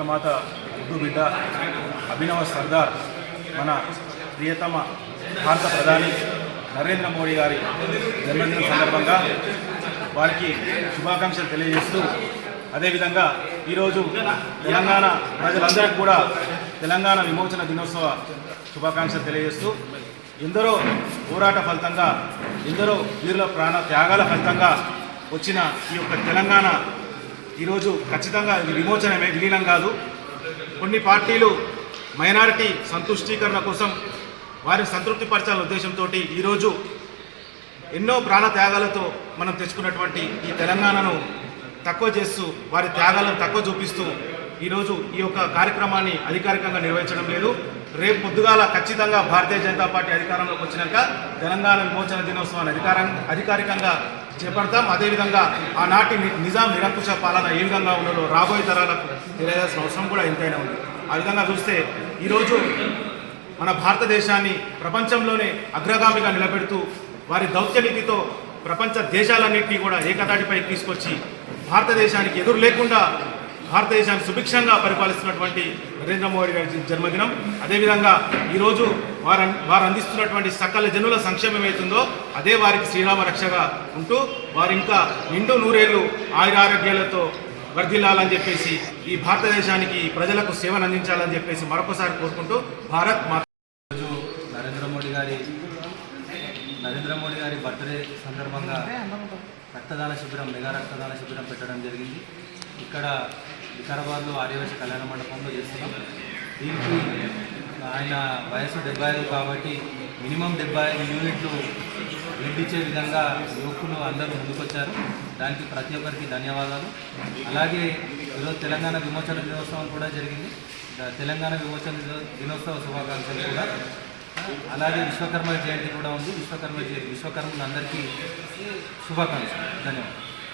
భూమాత ఉర్దూ బిడ్డ అభినవ సర్దార్ మన ప్రియతమ భారత ప్రధాని నరేంద్ర మోడీ గారి జన్మదినం సందర్భంగా వారికి శుభాకాంక్షలు తెలియజేస్తూ అదేవిధంగా ఈరోజు తెలంగాణ ప్రజలందరికీ కూడా తెలంగాణ విమోచన దినోత్సవ శుభాకాంక్షలు తెలియజేస్తూ ఎందరో పోరాట ఫలితంగా ఎందరో వీరుల ప్రాణ త్యాగాల ఫలితంగా వచ్చిన ఈ యొక్క తెలంగాణ ఈరోజు ఖచ్చితంగా ఇది విమోచనమే విలీనం కాదు. కొన్ని పార్టీలు మైనారిటీ సంతుష్టీకరణ కోసం వారిని సంతృప్తిపరచాలనే ఉద్దేశంతో ఈరోజు ఎన్నో ప్రాణ త్యాగాలతో మనం తెచ్చుకున్నటువంటి ఈ తెలంగాణను తక్కువ చేస్తూ వారి త్యాగాలను తక్కువ చూపిస్తూ ఈరోజు ఈ యొక్క కార్యక్రమాన్ని అధికారికంగా నిర్వహించడం లేదు. రేపు పొద్దుగాల ఖచ్చితంగా భారతీయ జనతా పార్టీ అధికారంలోకి వచ్చినాక తెలంగాణ విమోచన దినోత్సవాన్ని అధికారం అధికారికంగా చేపడతాం. అదేవిధంగా ఆనాటి నిజాం నిరంకుశ పాలన ఏ విధంగా ఉన్నదో రాబోయే తరాలకు తెలియాల్సిన అవసరం కూడా ఎంతైనా ఉంది. ఆ విధంగా చూస్తే ఈరోజు మన భారతదేశాన్ని ప్రపంచంలోనే అగ్రగామిగా నిలబెడుతూ వారి దౌత్యనీతితో ప్రపంచ దేశాలన్నింటినీ కూడా ఏకతాటిపై తీసుకొచ్చి భారతదేశానికి ఎదురు లేకుండా భారతదేశాన్ని సుభిక్షంగా పరిపాలిస్తున్నటువంటి నరేంద్ర మోడీ గారి జన్మదినం. అదేవిధంగా ఈరోజు వారు వారు అందిస్తున్నటువంటి సకల జనుల సంక్షేమం అవుతుందో అదే వారికి శ్రీరామ రక్షగా ఉంటూ వారు ఇంకా నిండు నూరేళ్ళు ఆయురారోగ్యాలతో వర్ధిల్లాలని చెప్పేసి ఈ భారతదేశానికి ప్రజలకు సేవను అందించాలని చెప్పేసి మరొకసారి కోరుకుంటూ భారత్ మా నరేంద్ర మోడీ గారి నరేంద్ర మోడీ గారి బర్త్డే సందర్భంగా రక్తదాన శిబిరం మెగా రక్తదాన శిబిరం పెట్టడం జరిగింది. ఇక్కడ వికారాబాద్లో ఆర్యవైశ్య కళ్యాణ మండపంలో చేస్తున్నాం. దీనికి ఆయన వయసు డెబ్బై ఐదు కాబట్టి మినిమం డెబ్బై ఐదు యూనిట్లు బ్లడ్ ఇచ్చే విధంగా యువకులు అందరూ ముందుకొచ్చారు. దానికి ప్రతి ఒక్కరికి ధన్యవాదాలు. అలాగే ఈరోజు తెలంగాణ విమోచన దినోత్సవం కూడా జరిగింది. తెలంగాణ విమోచన దినోత్సవ శుభాకాంక్షలు కూడా. అలాగే విశ్వకర్మ జయంతి కూడా ఉంది. విశ్వకర్మ జయ విశ్వకర్మలందరికీ శుభాకాంక్షలు. ధన్యవాదాలు.